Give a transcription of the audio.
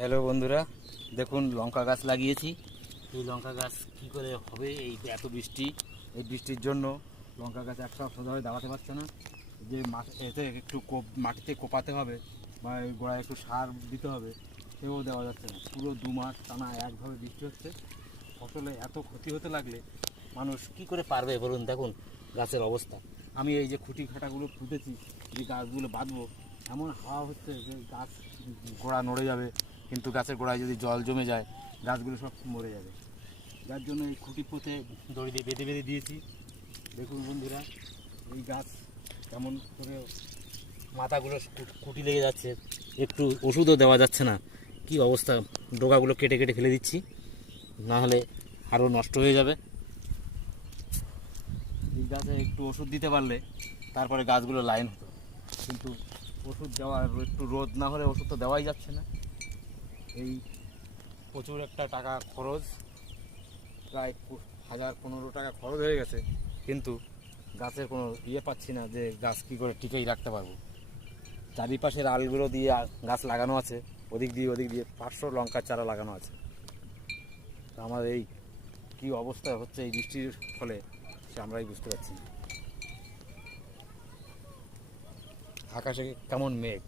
Hello বন্ধুরা, দেখুন লঙ্কা গাছ লাগিয়েছি। এই লঙ্কা গাছ কী করে হবে? এই এত বৃষ্টি, এই বৃষ্টির জন্য লঙ্কা গাছ এক সপ্তাহ দাঁড়াতে পারছে না। যে এতে একটু মাটিতে কোপাতে হবে বা এই গোড়ায় একটু সার দিতে হবে, সেও দেওয়া যাচ্ছে না। পুরো 2 মাস টানা একভাবে বৃষ্টি হচ্ছে, ফসলে এত ক্ষতি হতে লাগলে মানুষ কি করে পারবে বলুন? দেখুন গাছের অবস্থা। আমি এই যে খুঁটি খাটাগুলো পুঁতেছি, যে গাছগুলো বাঁধবো, এমন হাওয়া হচ্ছে যে গাছ গোড়া নড়ে যাবে, কিন্তু গাছের গোড়ায় যদি জল জমে যায় গাছগুলো সব মরে যাবে। যার জন্য এই খুঁটি পুঁতে দড়ি দিয়ে বেঁধে বেঁধে দিয়েছি। দেখুন বন্ধুরা, এই গাছ কেমন করে মাথাগুলো কুটি লেগে যাচ্ছে, একটু ওষুধও দেওয়া যাচ্ছে না। কি অবস্থা! ডোকাগুলো কেটে কেটে ফেলে দিচ্ছি, না হলে আরও নষ্ট হয়ে যাবে। এই গাছে একটু ওষুধ দিতে পারলে তারপরে গাছগুলো লাইন হতো, কিন্তু ওষুধ দেওয়ার একটু রোদ না হলে ওষুধ তো দেওয়াই যাচ্ছে না। এই প্রচুর একটা টাকা খরচ, প্রায় 1015 টাকা খরচ হয়ে গেছে, কিন্তু গাছের কোনো পাচ্ছি না যে গাছ কী করে টিকেই রাখতে পারবো। চারিপাশের আলগুলো দিয়ে গাছ লাগানো আছে, ওদিক দিয়ে 500 লঙ্কার চারা লাগানো আছে। তো আমার এই কী অবস্থা হচ্ছে এই বৃষ্টির ফলে, সে আমরাই বুঝতে পারছি না। আকাশে কেমন মেঘ!